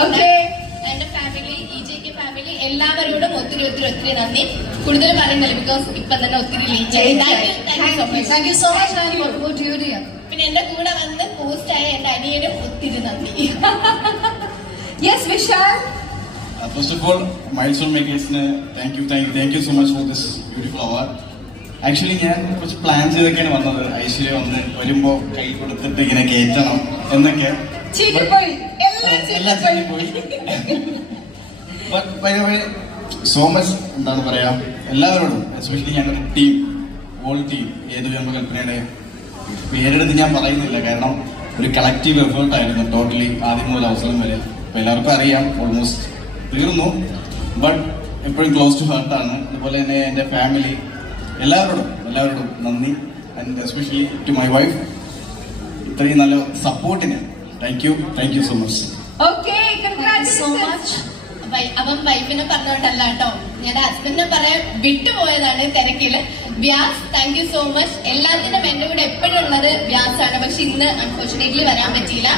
Okay എന്റെ family, EJK family എല്ലാവരോടും ഒത്തിരി ഒത്തിരി ഒത്തിരി നന്ദി. കൂടുതൽ പറയണ്ടല്ലോ, ബിക്കോസ് ഇപ്പൊ തന്നെ ഒത്തിരി ലേറ്റ് ആയി. Thank you so much. പിന്നെ എന്റെ കൂടെ വന്ന് പോസ്റ്റ് ആയ എന്റെ അനിയനും ഒത്തിരി നന്ദി. Yes Vishal. First of all, Milestone Makersne thank you so much for this beautiful award. Actually ഞാൻ കുറച്ച് പ്ലാൻ ചെയ്തൊക്കെയാണ് വന്നത്. ഐശ്വര്യ വന്ന് വരുമ്പോ കൈ കൊടുത്തിട്ട് ഇങ്ങനെ കയറ്റണം എന്നൊക്കെ എല്ലാം പോയി. സോ മച്ച് എന്താണ് പറയാ, എല്ലാവരോടും എസ്പെഷ്യലി ഞങ്ങളുടെ ടീം, ഹോൾ ടീം, ഏത് കൽപ്പനയുടെ പേരെടുത്ത് ഞാൻ പറയുന്നില്ല, കാരണം ഒരു കളക്റ്റീവ് എഫേർട്ടായിരുന്നു ടോട്ടലി ആദ്യം മുതൽ അവസരം വരെ. അപ്പൊ എല്ലാവർക്കും അറിയാം, ഓൾമോസ്റ്റ് തീർന്നു, ബട്ട് എപ്പോഴും ക്ലോസ് ടു ഹാർട്ടാണ്. അതുപോലെ തന്നെ എൻ്റെ ഫാമിലി, എല്ലാവരോടും നന്ദി. And especially to my wife, ഇത്രയും നല്ല സപ്പോർട്ടിന് താങ്ക് യു സോ മച്ച്. അവൻ വൈഫിനെ പറഞ്ഞോണ്ടല്ല കേട്ടോ, ഞങ്ങളുടെ ഹസ്ബൻഡിനെ പറയാൻ വിട്ടുപോയതാണ് തിരക്കില്. Vyas, thank you so much. എല്ലാത്തിനും എന്റെ കൂടെ എപ്പോഴും ഉള്ളത് വ്യാസാണ്. പക്ഷെ ഇന്ന് അൺഫോർച്ചുനേറ്റ്ലി വരാൻ പറ്റിയില്ല.